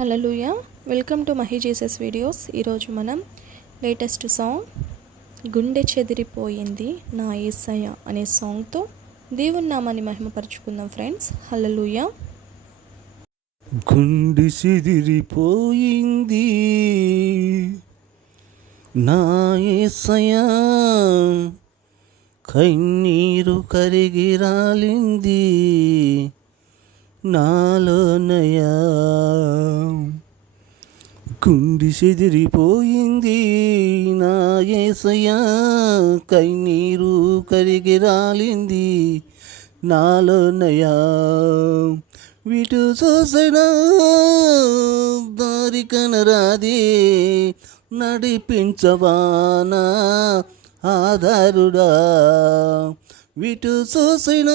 Hallelujah welcome to Mahi Jesus videos. ఈరోజు మనం latest song గుండె చెదిరిపోయింది నా యేసయ్య అనే సాంగ్తో దేవుని నామాన్ని మహిమపరుచుకుందాం ఫ్రెండ్స్. హల్లెలూయా. గుండె చెదిరిపోయింది నా యేసయ్య, కన్నీరు కరిగి రాలింది నాలోనయా. గుండె చెదిరిపోయింది నా యేసయ్య, కన్నీరు కరిగి రాలింది నాలోనయా. విటు చూసిన దారి కనరాదే, నడిపించవానా ఆధారుడా. విటు చూసిన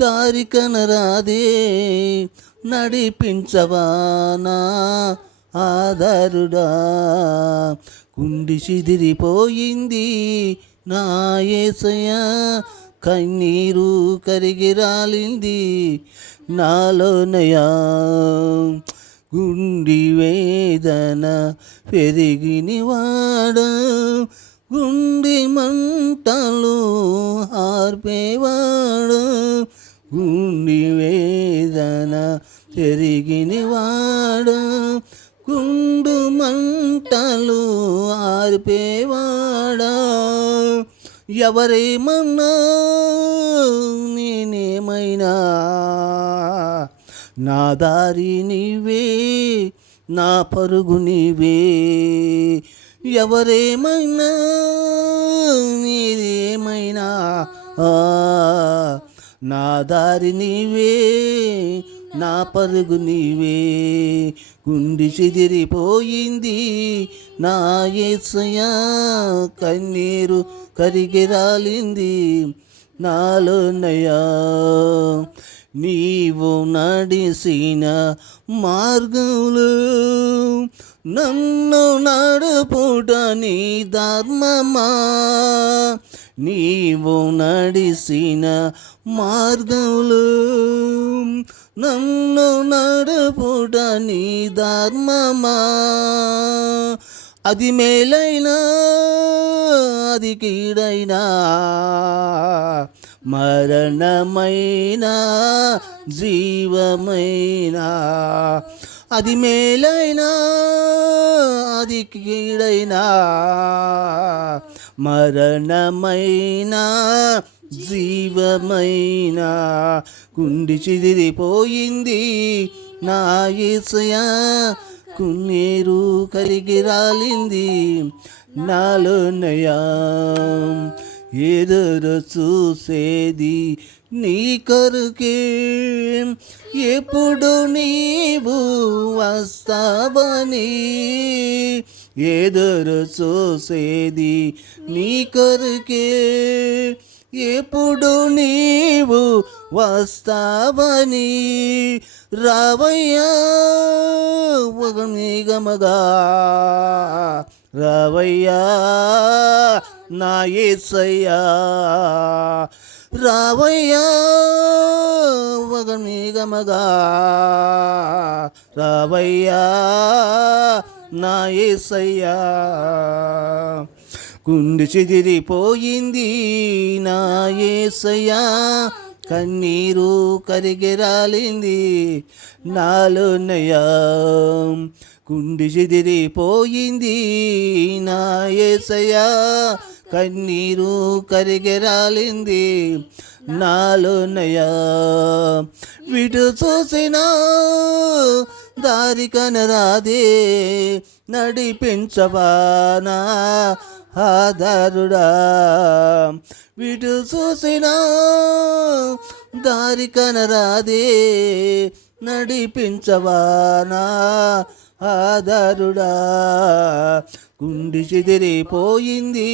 దారి కనరాదే, నడిపించవానా ఆధారుడా. గుండె చెదిరిపోయింది నా యేసయ్య, కన్నీరు కరిగి రాలింది నాలోనయా. గుండె వేదన పెరిగినవాడ, గుండె మంటలు ఆర్పేవాడు. గుండె వేదన పెరిగినవాడు, గుండు మంటలు ఆర్పేవాడా. ఎవరేమన్నా నేనేమైనా, నా దారి నీవే, నా పరుగు నీవే. ఎవరేమైనా నీదేమైనా, నా దారి నీవే, నా పరుగు నీవే. గుండె చెదిరిపోయింది నా యేసయ్య, కన్నీరు కరిగి రాలింది నాలోనయా. నీవు నడిసిన మార్గంలో నన్ను నడుపుట నీ ధర్మమా. నీవు నడిసిన మార్గంలో నన్ను నడుపుట నీ ధర్మమా. అది మేలైనా అది కీడైనా, మరణమైనా జీవమైనా. అది మేలైనా అది కీడైనా, మరణమైనా జీవమైనా. గుండె చెదిరిపోయింది నా యేసయ్య, కన్నీరు కరిగి రాలింది నాలోనయా. ఎదురు చూసేది నీ కొరకే, ఎప్పుడు నీవు వస్తావని. ఎదురు చూసేది నీ కొరకే, ఎప్పుడు నీవు వస్తావని. రావయ్యా ఒక మేఘముగా, రావయ్యా నా యేసయ్యా. రావయ్యా ఒక మేఘముగా, రావయ్యా నా యేసయ్యా. గుండె చెదిరిపోయింది నా యేసయ్య, కన్నీరు కరిగి రాలింది నాలోనయా. గుండె చెదిరిపోయింది నా యేసయ్య, కన్నీరు కరిగి రాలింది నాలోనయా. విటు చూసినా దారి కనరాదే, నడిపించవానా ఆధారుడా. విటు చూసినా దారి కనరాదే, నడిపించవానా ఆధారుడా. గుండె చెదిరిపోయింది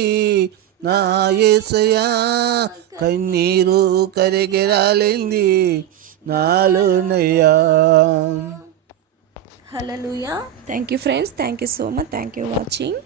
నా యేసయ్య, కన్నీరు కరిగి రాలింది నాలోనయ్యా. Hallelujah. Thank you friends, thank you so much, thank you watching.